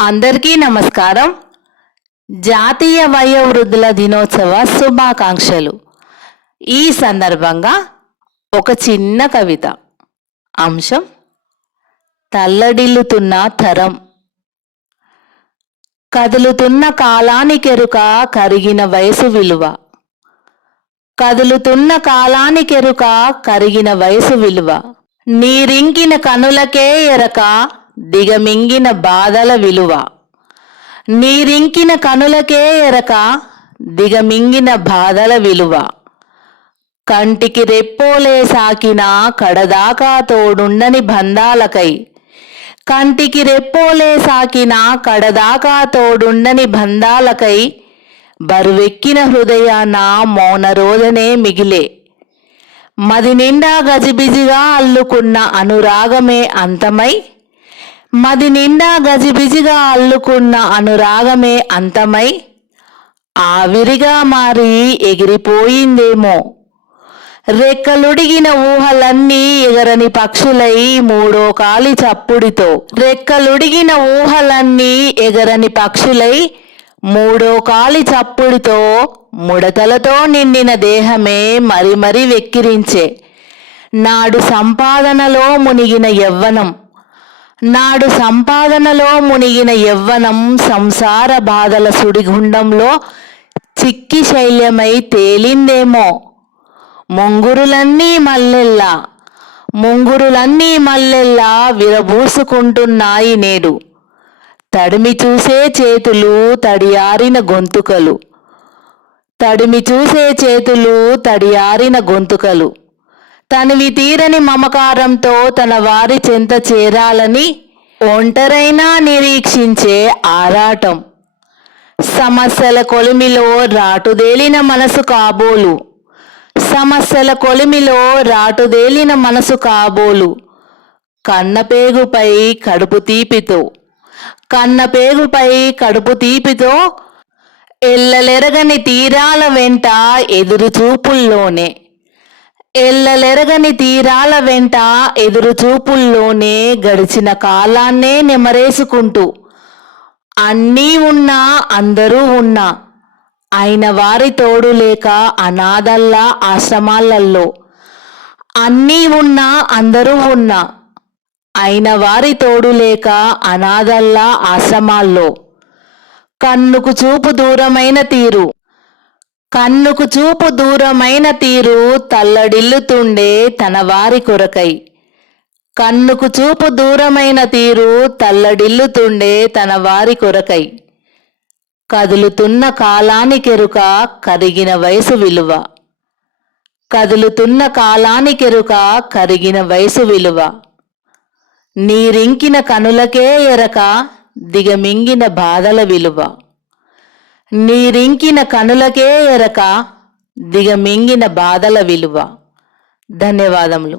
అందరికీ నమస్కారం. జాతీయ వయోవృద్ధుల దినోత్సవ శుభాకాంక్షలు. ఈ సందర్భంగా ఒక చిన్న కవిత. అంశం: తల్లడిల్లుతున్న తరం. కదులుతున్న కాలానికెరుక కరిగిన వయసు విలువ. కదులుతున్న కాలానికెరుక కరిగిన వయసు విలువ. నీరింకిన కనులకే ఎరక దిగమింగిన బాధల విలువ. నీరింకిన కనులకే ఎరక దిగమింగిన బాధల విలువ. కంటికి రెప్పోలే సాకిన కడదాకా తోడుండని బంధాలకై. కంటికి రెప్పోలే సాకిన కడదాకా తోడుండని బంధాలకై బరువెక్కిన హృదయాన మౌన రోదనే మిగిలే. మది నిండా గజిబిజిగా అల్లుకున్న అనురాగమే అంతమై. మది నిండా గజిబిజిగా అల్లుకున్న అనురాగమే అంతమై ఆవిరిగా మారి ఎగిరిపోయిందేమో. రెక్కలుడిగిన ఊహలన్నీ ఎగరని పక్షులై మూడో కాలి చప్పుడితో. రెక్కలుడిగిన ఊహలన్నీ ఎగరని పక్షులై మూడో కాలి చప్పుడితో ముడతలతో నిండిన దేహమే మరి మరి వెక్కిరించే. నాడు సంపాదనలో మునిగిన యవ్వనం. నాడు సంపాదనలో మునిగిన యవ్వనం సంసార బాధల సుడిగుండంలో చిక్కి శైల్యమై తేలిందేమో. ముంగురులన్నీ మల్లెల్లా ముంగురులన్నీ మల్లెల్లా విరబూసుకుంటున్నాయి నేడు. తడిమి చూసే చేతులు తడియారిన గొంతుకలు. తడిమి చూసే చేతులు తడియారిన గొంతుకలు. తనివి తీరని మమకారంతో తన వారి చెంత చేరాలని ఒంటరైనా నిరీక్షించే ఆరాటం. సమస్యల కొలిమిలో రాటుదేలిన మనసు కాబోలు. సమస్యల కొలిమిలో రాటుదేలిన మనసు కాబోలు. కన్నపేగుపై కడుపు తీపితో. కన్నపేగుపై కడుపు తీపితో ఎల్లలెరగని తీరాల వెంట ఎదురు చూపుల్లోనే. ఎల్లలెరగని తీరాల వెంట ఎదురు చూపుల్లోనే గడిచిన కాలాన్నే నెమరేసుకుంటూ. అన్నీ ఉన్నా అందరూ ఉన్నా అయిన వారి తోడు లేక అనాథల్లా ఆశ్రమాలలో. అన్నీ ఉన్నా అందరూ ఉన్నా అయిన వారి తోడు లేక అనాథల్లా ఆశ్రమాల్లో. కన్నుకు చూపు దూరమైన తీరు. కన్నుకు చూపు దూరమైన తీరు తల్లడిల్లుతుండే తన వారి కొరకై. కన్నుకు చూపు దూరమైన తీరు తల్లడిల్లుతుండే తన వారి కొరకై. కదులుతున్న కాలానికెరుక కరిగిన వయసు విలువ. కదులుతున్న కాలానికెరుక కరిగిన వయసు విలువ. నీరింకిన కనులకే ఎరక దిగమింగిన బాధల విలువ. నీరింకిన కనులకే ఎరక దిగమింగిన బాధల విలువ. ధన్యవాదములు.